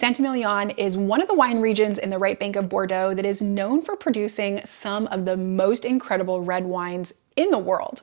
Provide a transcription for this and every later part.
Saint-Émilion is one of the wine regions in the right bank of Bordeaux that is known for producing some of the most incredible red wines in the world.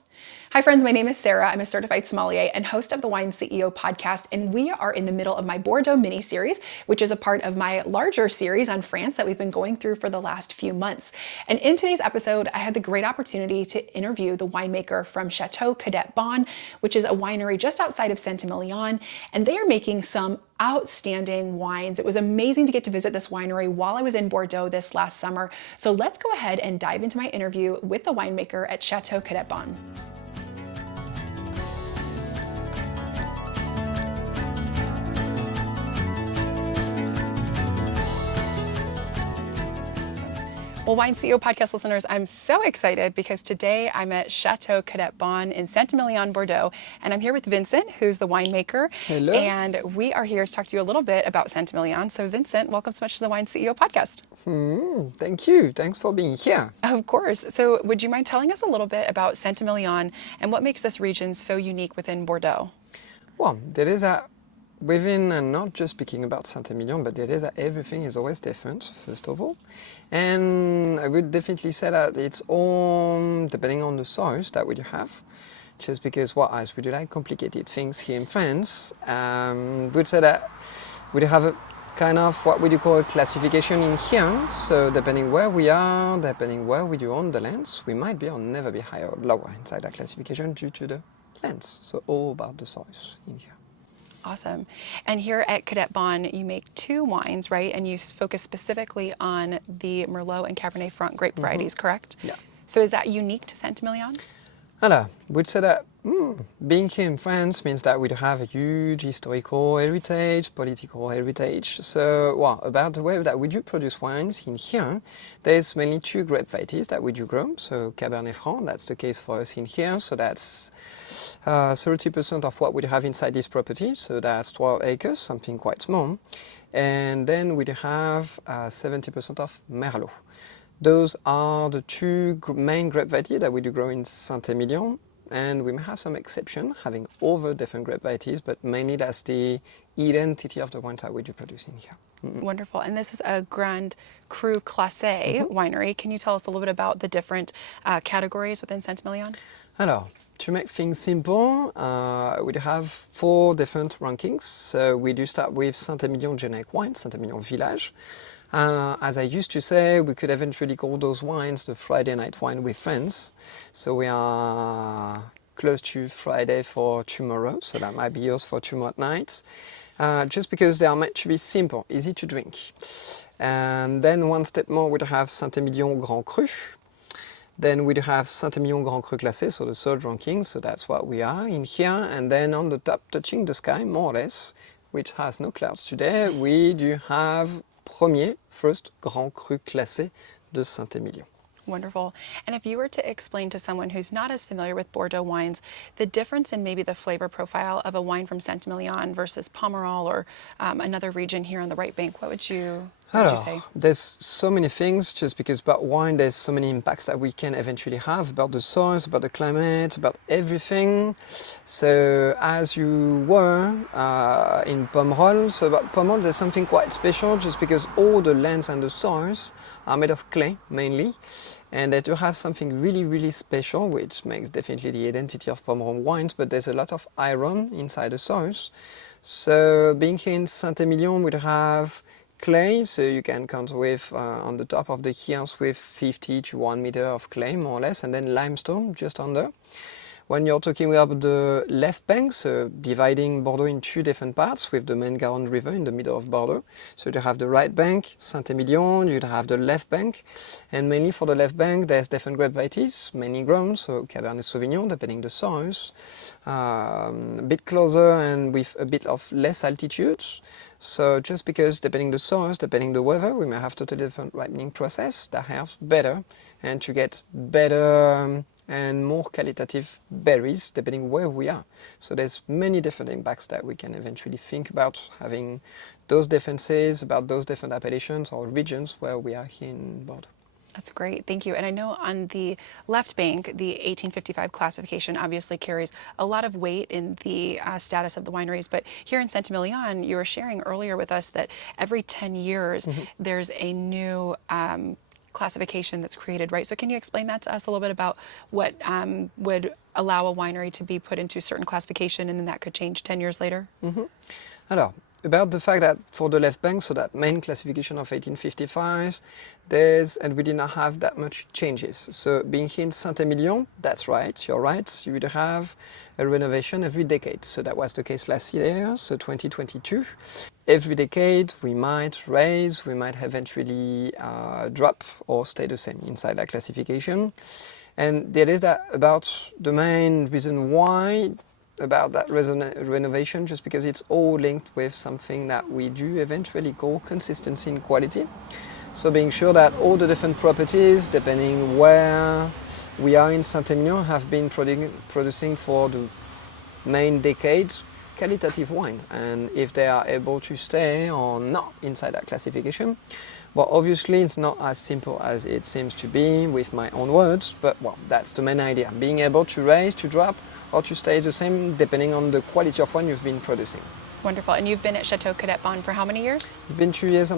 Hi friends, my name is Sarah. I'm a certified sommelier and host of the Wine CEO podcast, and we are in the middle of my Bordeaux mini-series, which is a part of my larger series on France that we've been going through for the last few months. And in today's episode, I had the great opportunity to interview the winemaker from Chateau Cadet Bon, which is a winery just outside of Saint-Emilion, and they are making some outstanding wines. It was amazing to get to visit this winery while I was in Bordeaux this last summer. So let's go ahead and dive into my interview with the winemaker at Chateau Cadet Bon. Well, Wine CEO podcast listeners, I'm so excited because today I'm at Chateau Cadet Bon in Saint-Emilion, Bordeaux, and I'm here with Vincent, who's the winemaker. Hello. And we are here to talk to you a little bit about Saint-Emilion. So Vincent, welcome so much to the Wine CEO podcast. Thank you. Thanks for being here. Of course. So would you mind telling us a little bit about Saint-Emilion and what makes this region so unique within Bordeaux? Well, there is within, and not just speaking about Saint-Emilion, but there is everything is always different, first of all. And I would definitely say that it's all depending on the source that would you have. Just because, well, as we do like complicated things here in France, would say that we have a kind of what would you call a classification in here. So depending where we are, depending where we do on the lands, we might be or never be higher or lower inside that classification due to the lands. So all about the source in here. Awesome. And here at Cadet Bon, you make two wines, right? And you focus specifically on the Merlot and Cabernet Franc grape varieties, correct? Yeah. So is that unique to Saint-Emilion? Alors, would say that being here in France means that we have a huge historical heritage, political heritage. So, well, about the way that we do produce wines in here, there's mainly two grape varieties that we do grow. So Cabernet Franc, that's the case for us in here. So that's 30% of what we have inside this property. So that's 12 acres, something quite small. And then we have 70% of Merlot. Those are the two main grape varieties that we do grow in Saint-Émilion, and we may have some exception having other different grape varieties, but mainly that's the identity of the wines that we do produce in here. Wonderful. And this is a Grand Cru Classé winery. Can you tell us a little bit about the different categories within Saint-Emilion? Alors, to make things simple, we have 4 different rankings. So we do start with Saint-Émilion generic wine, Saint-Émilion village. As I used to say, we could eventually call those wines the Friday night wine with friends. So we are close to Friday for tomorrow, so that might be yours for tomorrow night. Just because they are meant to be simple, easy to drink. And then one step more, we have Saint-Emilion Grand Cru. Then we have Saint-Emilion Grand Cru Classé, so the third ranking, so that's what we are in here. And then on the top, touching the sky, more or less, which has no clouds today, we do have first Grand Cru Classé de Saint-Émilion. Wonderful. And if you were to explain to someone who's not as familiar with Bordeaux wines, the difference in maybe the flavor profile of a wine from Saint-Emilion versus Pomerol or another region here on the right bank, what would you say? There's so many things, just because about wine, there's so many impacts that we can eventually have about the soils, about the climate, about everything. So as you were in Pomerol, so about Pomerol, there's something quite special, just because all the lands and the soils are made of clay, mainly. And they do have something really, really special, which makes definitely the identity of Pomerol wines, but there's a lot of iron inside the soils. So being here in Saint-Emilion, we'd have clay, so you can count with on the top of the hills with 50 to 1 meter of clay, more or less, and then limestone just under. When you're talking about the left bank, so dividing Bordeaux in 2 different parts with the main Garonne River in the middle of Bordeaux. So you have the right bank, Saint-Emilion, you'd have the left bank. And mainly for the left bank, there's different grape varieties, mainly grown, so Cabernet Sauvignon, depending the soils. A bit closer and with a bit of less altitude. So just because depending the soils, depending the weather, we may have totally different ripening process that helps better and to get better and more qualitative berries depending where we are. So there's many different impacts that we can eventually think about having those differences, about those different appellations or regions where we are here in Bordeaux. That's great. Thank you. And I know on the left bank, the 1855 classification obviously carries a lot of weight in the status of the wineries. But here in Saint Emilion, you were sharing earlier with us that every 10 years there's a new classification that's created, right? So can you explain that to us a little bit about what would allow a winery to be put into a certain classification and then that could change 10 years later? Alors, about the fact that for the left bank, so that main classification of 1855, and we did not have that much changes. So being here in Saint Emilion, that's right, you're right, you would have a renovation every decade. So that was the case last year, so 2022. Every decade we might raise, we might eventually drop or stay the same inside that classification. And there is that about the main reason why about that renovation, just because it's all linked with something that we do eventually call consistency in quality. So being sure that all the different properties, depending where we are in Saint-Émilion, have been producing for the main decades qualitative wines, and if they are able to stay or not inside that classification. Well, obviously it's not as simple as it seems to be with my own words, but well, that's the main idea, being able to raise, to drop, or to stay the same depending on the quality of wine you've been producing. Wonderful. And you've been at Chateau Cadet Bon for how many years? It's been 2.5 years.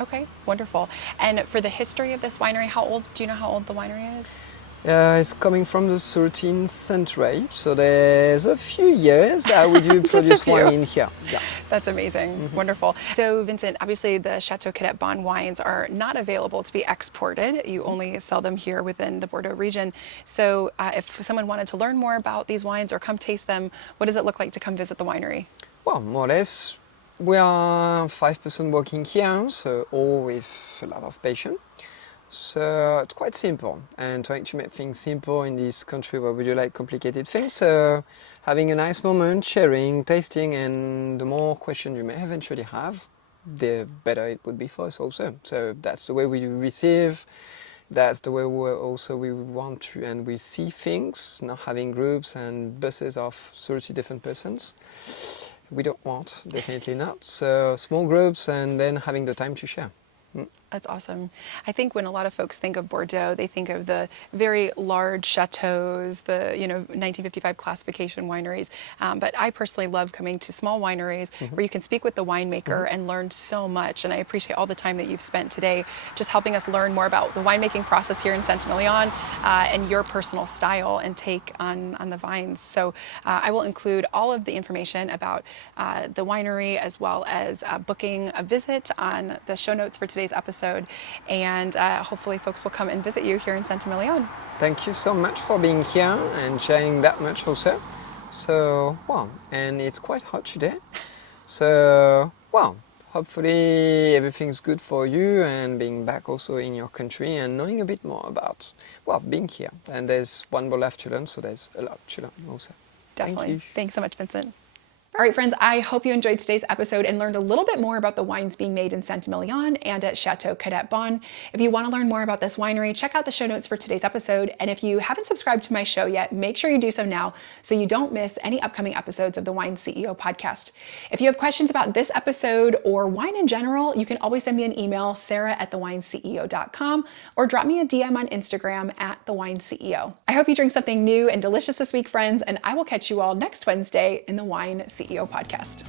Okay, wonderful. And for the history of this winery, do you know how old the winery is? It's coming from the 13th century, so there's a few years that we do produce wine in here. Yeah. That's amazing. Wonderful. So Vincent, obviously the Chateau Cadet Bon wines are not available to be exported. You only sell them here within the Bordeaux region. So if someone wanted to learn more about these wines or come taste them, what does it look like to come visit the winery? Well, more or less, we are 5% working here, so all with a lot of passion. So it's quite simple, and trying to make things simple in this country where we do like complicated things. So having a nice moment, sharing, tasting, and the more questions you may eventually have, the better it would be for us also. So that's the way we receive, that's the way we want to, and we see things, not having groups and buses of 30 different persons. We don't want, definitely not. So small groups and then having the time to share. That's awesome. I think when a lot of folks think of Bordeaux, they think of the very large chateaus, the 1955 classification wineries. But I personally love coming to small wineries where you can speak with the winemaker and learn so much. And I appreciate all the time that you've spent today just helping us learn more about the winemaking process here in Saint Emilion and your personal style and take on the vines. So I will include all of the information about the winery as well as booking a visit on the show notes for today's episode. And hopefully folks will come and visit you here in Saint Emilion. Thank you so much for being here and sharing that much also. So, well, and it's quite hot today. So, well, hopefully everything's good for you and being back also in your country and knowing a bit more about, well, being here. And there's one more left to learn, so there's a lot to learn also. Definitely. Thank you. Thanks so much, Vincent. All right, friends, I hope you enjoyed today's episode and learned a little bit more about the wines being made in Saint Emilion and at Chateau Cadet Bon. If you want to learn more about this winery, check out the show notes for today's episode. And if you haven't subscribed to my show yet, make sure you do so now so you don't miss any upcoming episodes of the Wine CEO podcast. If you have questions about this episode or wine in general, you can always send me an email, sarah@thewineceo.com, or drop me a DM on Instagram @thewineceo. I hope you drink something new and delicious this week, friends, and I will catch you all next Wednesday in the Wine CEO podcast.